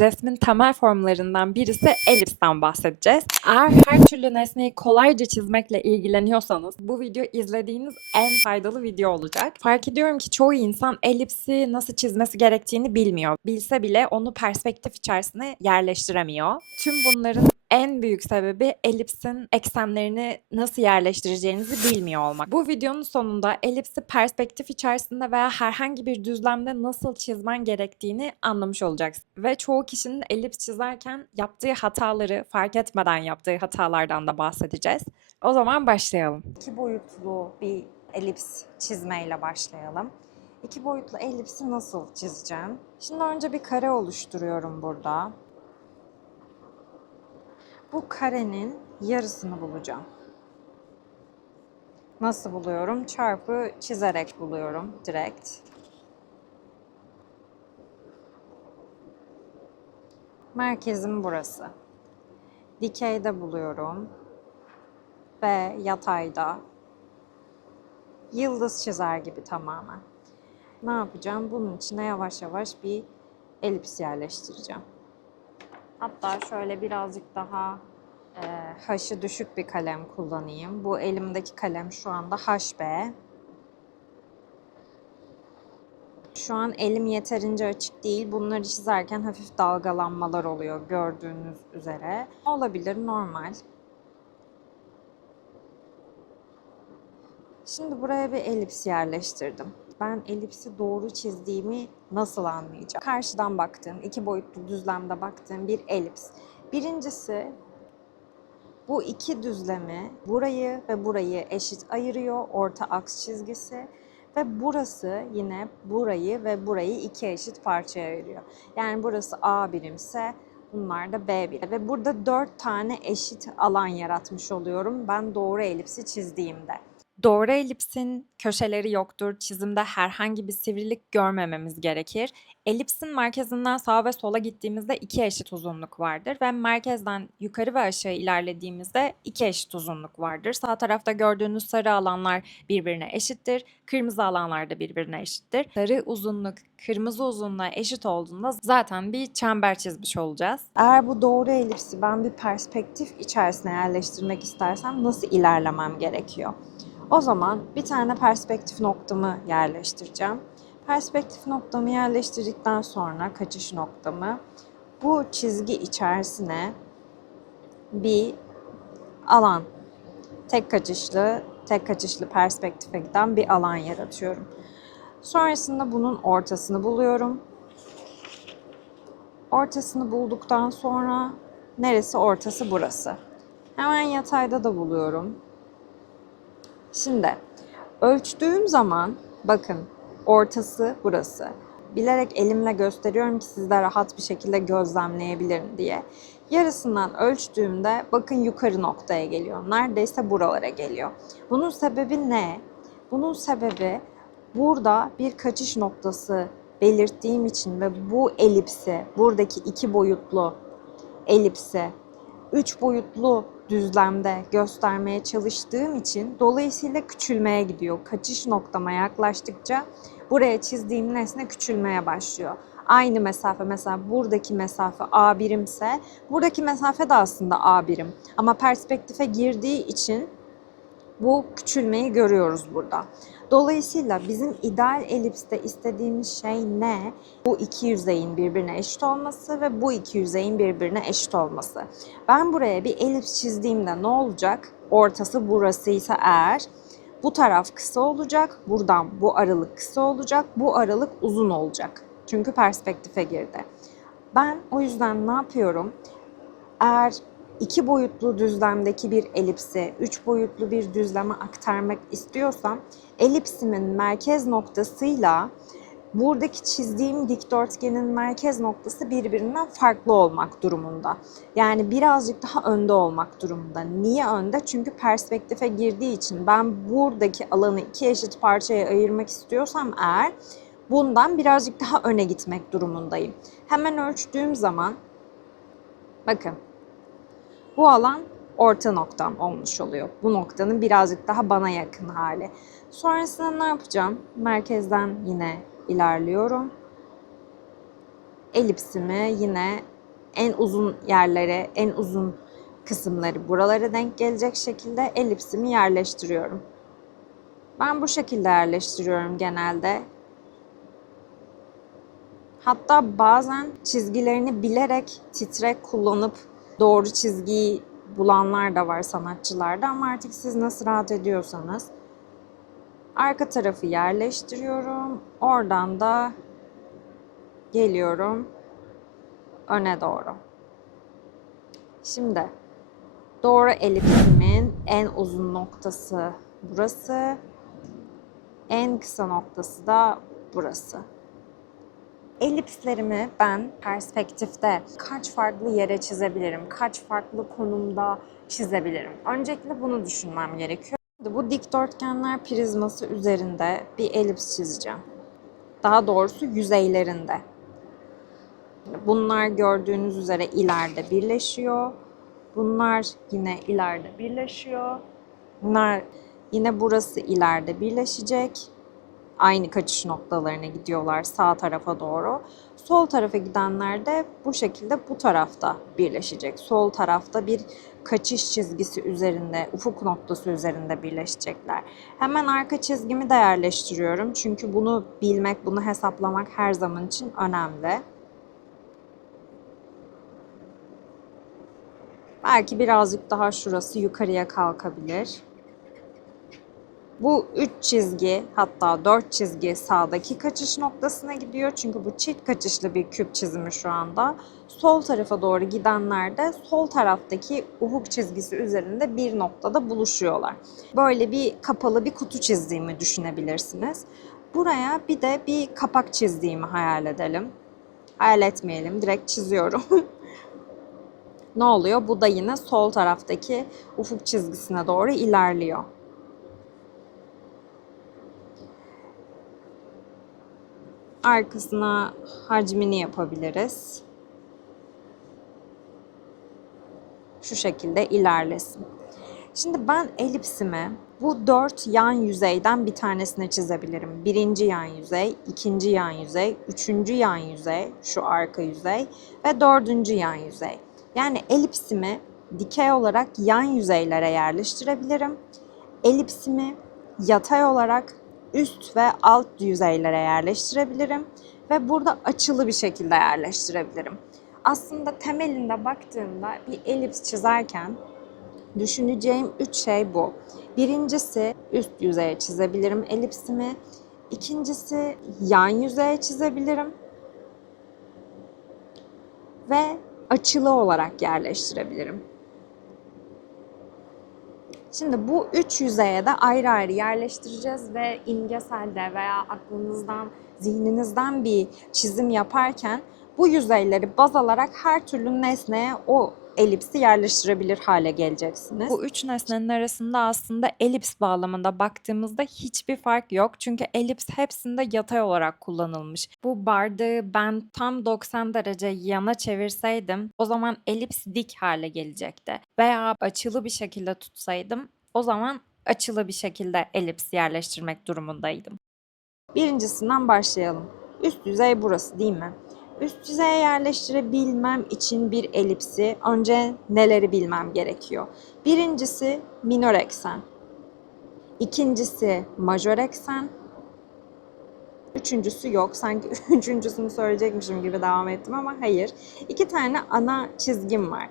resmin temel formlarından birisi elipsten bahsedeceğiz. Eğer her türlü nesneyi kolayca çizmekle ilgileniyorsanız bu video izlediğiniz en faydalı video olacak. Fark ediyorum ki çoğu insan elipsi nasıl çizmesi gerektiğini bilmiyor. Bilse bile onu perspektif içerisine yerleştiremiyor. Tüm bunların en büyük sebebi elipsin eksenlerini nasıl yerleştireceğinizi bilmiyor olmak. Bu videonun sonunda elipsi perspektif içerisinde veya herhangi bir düzlemde nasıl çizmen gerektiğini anlamış olacaksın. Ve çoğu kişinin elips çizerken yaptığı hataları fark etmeden yaptığı hatalardan da bahsedeceğiz. O zaman başlayalım. İki boyutlu bir elips çizmeyle başlayalım. İki boyutlu elipsi nasıl çizeceğim? Şimdi önce bir kare oluşturuyorum burada. Bu karenin yarısını bulacağım. Nasıl buluyorum? Çarpı çizerek buluyorum direkt. Merkezim burası. Dikeyde buluyorum ve yatayda yıldız çizer gibi tamamen. Ne yapacağım? Bunun içine yavaş yavaş bir elips yerleştireceğim. Hatta şöyle birazcık daha e, haşı düşük bir kalem kullanayım. Bu elimdeki kalem şu anda HB. Şu an elim yeterince açık değil. Bunları çizerken hafif dalgalanmalar oluyor gördüğünüz üzere. Olabilir normal. Şimdi buraya bir elips yerleştirdim. Ben elipsi doğru çizdiğimi nasıl anlayacağım? Karşıdan baktığım, iki boyutlu düzlemde baktığım bir elips. Birincisi bu iki düzlemi burayı ve burayı eşit ayırıyor. Orta aks çizgisi. Ve burası yine burayı ve burayı iki eşit parçaya ayırıyor. Yani burası A birimse bunlar da B birim. Ve burada dört tane eşit alan yaratmış oluyorum ben doğru elipsi çizdiğimde. Doğru elipsin köşeleri yoktur. Çizimde herhangi bir sivrilik görmememiz gerekir. Elipsin merkezinden sağa ve sola gittiğimizde iki eşit uzunluk vardır ve merkezden yukarı ve aşağı ilerlediğimizde iki eşit uzunluk vardır. Sağ tarafta gördüğünüz sarı alanlar birbirine eşittir. Kırmızı alanlar da birbirine eşittir. Sarı uzunluk kırmızı uzunluğa eşit olduğunda zaten bir çember çizmiş olacağız. Eğer bu doğru elipsi ben bir perspektif içerisine yerleştirmek istersem nasıl ilerlemem gerekiyor? O zaman bir tane perspektif noktamı yerleştireceğim. Perspektif noktamı yerleştirdikten sonra kaçış noktamı bu çizgi içerisine bir alan, tek kaçışlı, tek kaçışlı perspektife giden bir alan yaratıyorum. Sonrasında bunun ortasını buluyorum. Ortasını bulduktan sonra neresi ortası burası. Hemen yatayda da buluyorum. Şimdi ölçtüğüm zaman bakın ortası burası. Bilerek elimle gösteriyorum ki siz de rahat bir şekilde gözlemleyebilirim diye. Yarısından ölçtüğümde bakın yukarı noktaya geliyor. Neredeyse buralara geliyor. Bunun sebebi ne? Bunun sebebi burada bir kaçış noktası belirttiğim için ve bu elipsi, buradaki iki boyutlu elipsi, üç boyutlu düzlemde göstermeye çalıştığım için dolayısıyla küçülmeye gidiyor. Kaçış noktama yaklaştıkça buraya çizdiğim nesne küçülmeye başlıyor. Aynı mesafe mesela buradaki mesafe A birimse buradaki mesafe de aslında A birim. Ama perspektife girdiği için bu küçülmeyi görüyoruz burada. Dolayısıyla bizim ideal elipste istediğimiz şey ne? Bu iki yüzeyin birbirine eşit olması ve bu iki yüzeyin birbirine eşit olması. Ben buraya bir elips çizdiğimde ne olacak? Ortası burasıysa eğer bu taraf kısa olacak, buradan bu aralık kısa olacak, bu aralık uzun olacak. Çünkü perspektife girdi. Ben o yüzden ne yapıyorum? Eğer iki boyutlu düzlemdeki bir elipsi üç boyutlu bir düzleme aktarmak istiyorsam elipsimin merkez noktasıyla buradaki çizdiğim dikdörtgenin merkez noktası birbirinden farklı olmak durumunda. Yani birazcık daha önde olmak durumunda. Niye önde? Çünkü perspektife girdiği için ben buradaki alanı iki eşit parçaya ayırmak istiyorsam eğer bundan birazcık daha öne gitmek durumundayım. Hemen ölçtüğüm zaman bakın bu alan orta noktam olmuş oluyor. Bu noktanın birazcık daha bana yakın hali. Sonrasında ne yapacağım? Merkezden yine ilerliyorum. elipsimi yine en uzun yerlere, en uzun kısımları buralara denk gelecek şekilde elipsimi yerleştiriyorum. Ben bu şekilde yerleştiriyorum genelde. Hatta bazen çizgilerini bilerek titrek kullanıp doğru çizgiyi bulanlar da var sanatçılarda ama artık siz nasıl rahat ediyorsanız. Arka tarafı yerleştiriyorum. Oradan da geliyorum öne doğru. Şimdi doğru elipsimin en uzun noktası burası. En kısa noktası da burası. Elipslerimi ben perspektifte kaç farklı yere çizebilirim, kaç farklı konumda çizebilirim? Öncelikle bunu düşünmem gerekiyor. Bu dikdörtgenler prizması üzerinde bir elips çizeceğim. Daha doğrusu yüzeylerinde. Bunlar gördüğünüz üzere ileride birleşiyor. Bunlar yine ileride birleşiyor. Bunlar yine burası ileride birleşecek. Aynı kaçış noktalarına gidiyorlar sağ tarafa doğru. Sol tarafa gidenler de bu şekilde bu tarafta birleşecek. Sol tarafta bir kaçış çizgisi üzerinde, ufuk noktası üzerinde birleşecekler. Hemen arka çizgimi de yerleştiriyorum. Çünkü bunu bilmek, bunu hesaplamak her zaman için önemli. Belki birazcık daha şurası yukarıya kalkabilir. Bu üç çizgi hatta dört çizgi sağdaki kaçış noktasına gidiyor. Çünkü bu çift kaçışlı bir küp çizimi şu anda. Sol tarafa doğru gidenler de sol taraftaki ufuk çizgisi üzerinde bir noktada buluşuyorlar. Böyle bir kapalı bir kutu çizdiğimi düşünebilirsiniz. Buraya bir de bir kapak çizdiğimi hayal edelim. Hayal etmeyelim, direkt çiziyorum. ne oluyor? Bu da yine sol taraftaki ufuk çizgisine doğru ilerliyor. Arkasına hacmini yapabiliriz. Şu şekilde ilerlesin. Şimdi ben elipsimi bu dört yan yüzeyden bir tanesine çizebilirim. Birinci yan yüzey, ikinci yan yüzey, üçüncü yan yüzey, şu arka yüzey ve dördüncü yan yüzey. Yani elipsimi dikey olarak yan yüzeylere yerleştirebilirim. Elipsimi yatay olarak üst ve alt yüzeylere yerleştirebilirim ve burada açılı bir şekilde yerleştirebilirim. Aslında temelinde baktığımda bir elips çizerken düşüneceğim üç şey bu. Birincisi üst yüzeye çizebilirim elipsimi. İkincisi yan yüzeye çizebilirim. Ve açılı olarak yerleştirebilirim. Şimdi bu üç yüzeye de ayrı ayrı yerleştireceğiz ve imgeselde veya aklınızdan, zihninizden bir çizim yaparken bu yüzeyleri baz alarak her türlü nesneye o elipsi yerleştirebilir hale geleceksiniz. Bu üç nesnenin arasında aslında elips bağlamında baktığımızda hiçbir fark yok. Çünkü elips hepsinde yatay olarak kullanılmış. Bu bardağı ben tam 90 derece yana çevirseydim o zaman elips dik hale gelecekti. Veya açılı bir şekilde tutsaydım o zaman açılı bir şekilde elips yerleştirmek durumundaydım. Birincisinden başlayalım. Üst yüzey burası değil mi? Üst yüzeye yerleştirebilmem için bir elipsi önce neleri bilmem gerekiyor? Birincisi minör eksen. İkincisi majör eksen. Üçüncüsü yok. Sanki üçüncüsünü söyleyecekmişim gibi devam ettim ama hayır. İki tane ana çizgim var.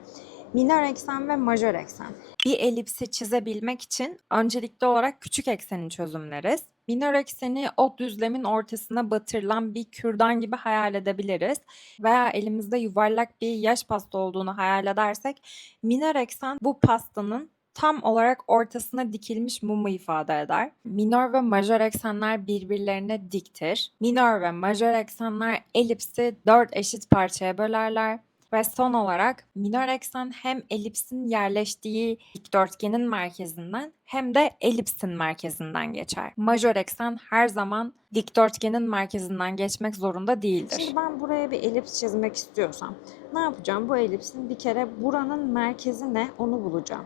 Minör eksen ve majör eksen. Bir elipsi çizebilmek için öncelikli olarak küçük ekseni çözümleriz. Minör ekseni o düzlemin ortasına batırılan bir kürdan gibi hayal edebiliriz. Veya elimizde yuvarlak bir yaş pasta olduğunu hayal edersek minör eksen bu pastanın tam olarak ortasına dikilmiş mumu ifade eder. Minör ve majör eksenler birbirlerine diktir. Minör ve majör eksenler elipsi dört eşit parçaya bölerler. Ve son olarak minör eksen hem elipsin yerleştiği dikdörtgenin merkezinden hem de elipsin merkezinden geçer. Majör eksen her zaman dikdörtgenin merkezinden geçmek zorunda değildir. Şimdi ben buraya bir elips çizmek istiyorsam ne yapacağım? Bu elipsin bir kere buranın merkezi ne onu bulacağım.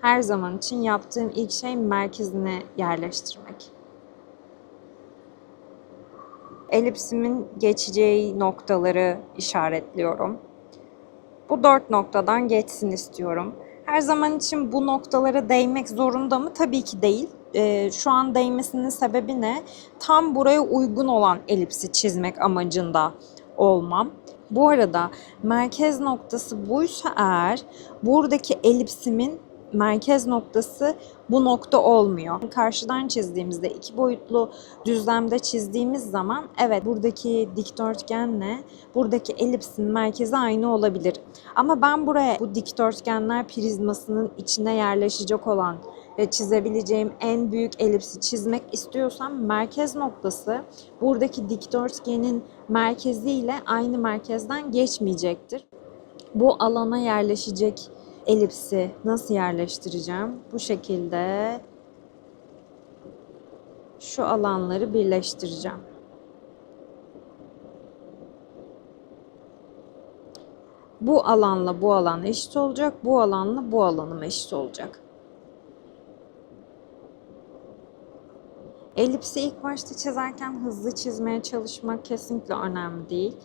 Her zaman için yaptığım ilk şey merkezine yerleştirmek. Elipsimin geçeceği noktaları işaretliyorum. Bu dört noktadan geçsin istiyorum. Her zaman için bu noktalara değmek zorunda mı? Tabii ki değil. Ee, şu an değmesinin sebebi ne? Tam buraya uygun olan elipsi çizmek amacında olmam. Bu arada merkez noktası buysa eğer buradaki elipsimin merkez noktası bu nokta olmuyor. Karşıdan çizdiğimizde iki boyutlu düzlemde çizdiğimiz zaman evet buradaki dikdörtgenle buradaki elipsin merkezi aynı olabilir. Ama ben buraya bu dikdörtgenler prizmasının içine yerleşecek olan ve çizebileceğim en büyük elipsi çizmek istiyorsam merkez noktası buradaki dikdörtgenin merkeziyle aynı merkezden geçmeyecektir. Bu alana yerleşecek elipsi nasıl yerleştireceğim? Bu şekilde şu alanları birleştireceğim. Bu alanla bu alan eşit olacak, bu alanla bu alanım eşit olacak. Elipsi ilk başta çizerken hızlı çizmeye çalışmak kesinlikle önemli değil.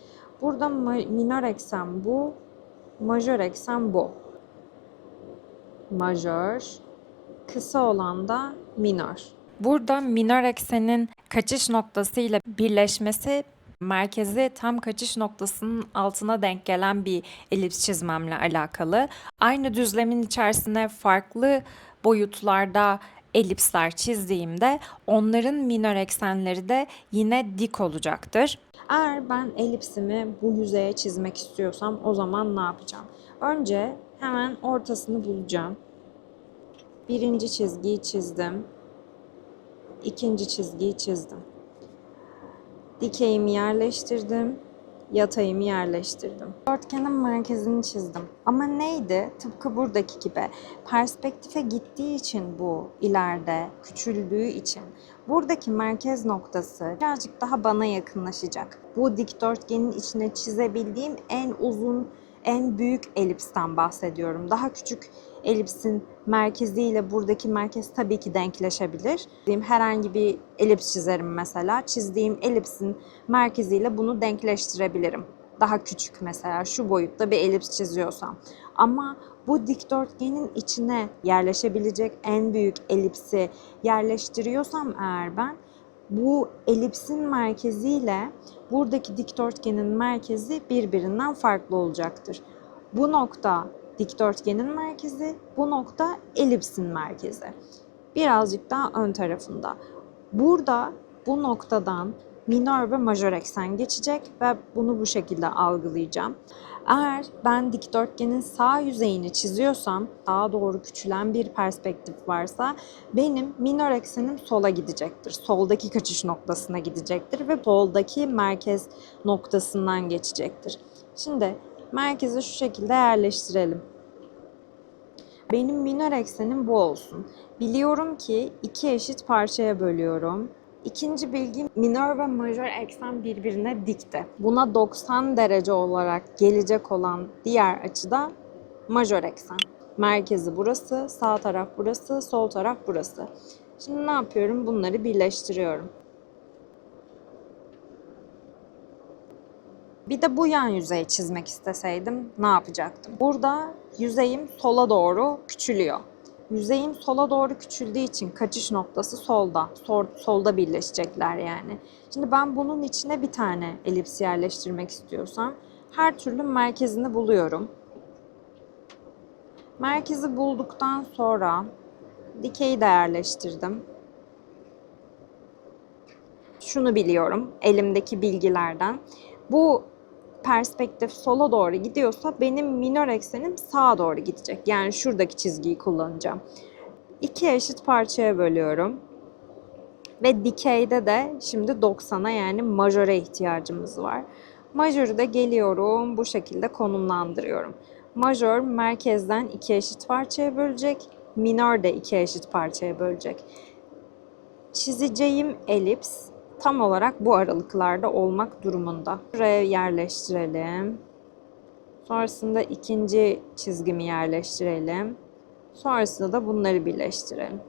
Burada minör eksen bu, majör eksen bu. Majör, kısa olan da minör. Burada minör eksenin kaçış noktası ile birleşmesi merkezi tam kaçış noktasının altına denk gelen bir elips çizmemle alakalı. Aynı düzlemin içerisine farklı boyutlarda elipsler çizdiğimde onların minör eksenleri de yine dik olacaktır. Eğer ben elipsimi bu yüzeye çizmek istiyorsam o zaman ne yapacağım? Önce hemen ortasını bulacağım. Birinci çizgiyi çizdim. İkinci çizgiyi çizdim. Dikeyimi yerleştirdim. Yatayımı yerleştirdim. Dörtgenin merkezini çizdim. Ama neydi? Tıpkı buradaki gibi. Perspektife gittiği için bu ileride küçüldüğü için buradaki merkez noktası birazcık daha bana yakınlaşacak. Bu dikdörtgenin içine çizebildiğim en uzun, en büyük elipsten bahsediyorum. Daha küçük elipsin merkeziyle buradaki merkez tabii ki denkleşebilir. Herhangi bir elips çizerim mesela. Çizdiğim elipsin merkeziyle bunu denkleştirebilirim. Daha küçük mesela şu boyutta bir elips çiziyorsam. Ama bu dikdörtgenin içine yerleşebilecek en büyük elipsi yerleştiriyorsam eğer ben bu elipsin merkeziyle buradaki dikdörtgenin merkezi birbirinden farklı olacaktır. Bu nokta dikdörtgenin merkezi, bu nokta elipsin merkezi. Birazcık daha ön tarafında. Burada bu noktadan minör ve majör eksen geçecek ve bunu bu şekilde algılayacağım. Eğer ben dikdörtgenin sağ yüzeyini çiziyorsam, sağa doğru küçülen bir perspektif varsa benim minör eksenim sola gidecektir. Soldaki kaçış noktasına gidecektir ve soldaki merkez noktasından geçecektir. Şimdi merkezi şu şekilde yerleştirelim. Benim minör eksenim bu olsun. Biliyorum ki iki eşit parçaya bölüyorum. İkinci bilgi minör ve majör eksen birbirine dikti. Buna 90 derece olarak gelecek olan diğer açı da majör eksen. Merkezi burası, sağ taraf burası, sol taraf burası. Şimdi ne yapıyorum? Bunları birleştiriyorum. Bir de bu yan yüzeyi çizmek isteseydim ne yapacaktım? Burada yüzeyim sola doğru küçülüyor. Yüzeyim sola doğru küçüldüğü için kaçış noktası solda. Sol, solda birleşecekler yani. Şimdi ben bunun içine bir tane elips yerleştirmek istiyorsam her türlü merkezini buluyorum. Merkezi bulduktan sonra dikeyi de yerleştirdim. Şunu biliyorum elimdeki bilgilerden. Bu perspektif sola doğru gidiyorsa benim minör eksenim sağa doğru gidecek. Yani şuradaki çizgiyi kullanacağım. İki eşit parçaya bölüyorum. Ve dikeyde de şimdi 90'a yani majöre ihtiyacımız var. Majörü de geliyorum bu şekilde konumlandırıyorum. Majör merkezden iki eşit parçaya bölecek. Minör de iki eşit parçaya bölecek. Çizeceğim elips tam olarak bu aralıklarda olmak durumunda. Buraya yerleştirelim. Sonrasında ikinci çizgimi yerleştirelim. Sonrasında da bunları birleştirelim.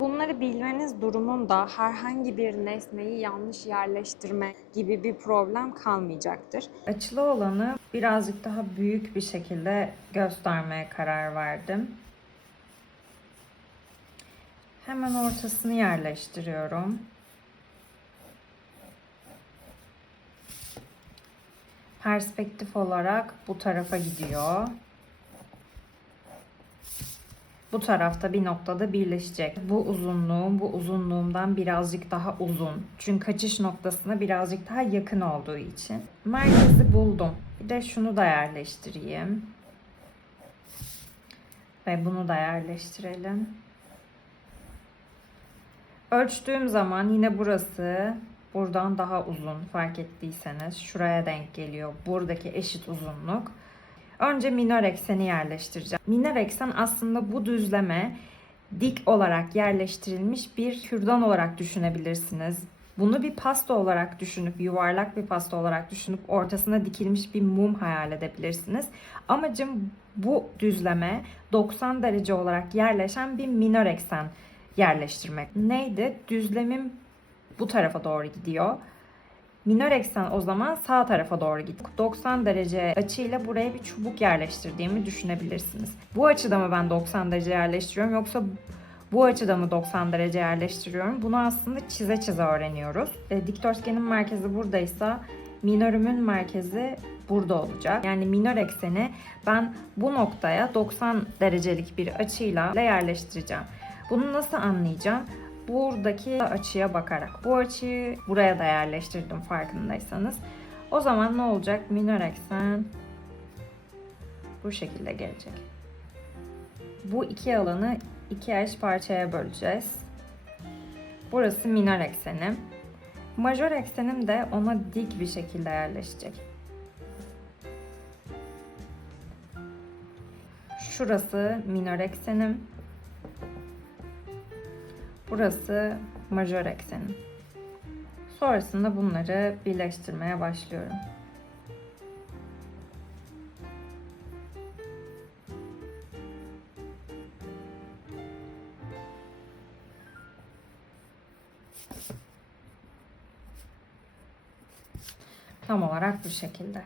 Bunları bilmeniz durumunda herhangi bir nesneyi yanlış yerleştirme gibi bir problem kalmayacaktır. Açılı olanı birazcık daha büyük bir şekilde göstermeye karar verdim. Hemen ortasını yerleştiriyorum. Perspektif olarak bu tarafa gidiyor. Bu tarafta bir noktada birleşecek. Bu uzunluğum bu uzunluğumdan birazcık daha uzun. Çünkü kaçış noktasına birazcık daha yakın olduğu için. Merkezi buldum. Bir de şunu da yerleştireyim. Ve bunu da yerleştirelim. Ölçtüğüm zaman yine burası buradan daha uzun fark ettiyseniz. Şuraya denk geliyor. Buradaki eşit uzunluk. Önce minor ekseni yerleştireceğim. Minor eksen aslında bu düzleme dik olarak yerleştirilmiş bir kürdan olarak düşünebilirsiniz. Bunu bir pasta olarak düşünüp, yuvarlak bir pasta olarak düşünüp ortasına dikilmiş bir mum hayal edebilirsiniz. Amacım bu düzleme 90 derece olarak yerleşen bir minor eksen yerleştirmek. Neydi? Düzlemim bu tarafa doğru gidiyor. Minor eksen o zaman sağ tarafa doğru gidiyor. 90 derece açıyla buraya bir çubuk yerleştirdiğimi düşünebilirsiniz. Bu açıda mı ben 90 derece yerleştiriyorum yoksa bu açıda mı 90 derece yerleştiriyorum? Bunu aslında çize çize öğreniyoruz. E, dikdörtgenin merkezi buradaysa minörümün merkezi burada olacak. Yani minör ekseni ben bu noktaya 90 derecelik bir açıyla yerleştireceğim. Bunu nasıl anlayacağım? buradaki açıya bakarak. Bu açıyı buraya da yerleştirdim farkındaysanız. O zaman ne olacak? Minör eksen bu şekilde gelecek. Bu iki alanı iki eş parçaya böleceğiz. Burası minör eksenim. Majör eksenim de ona dik bir şekilde yerleşecek. Şurası minör eksenim. Burası majör eksenim. Sonrasında bunları birleştirmeye başlıyorum. Tam olarak bu şekilde.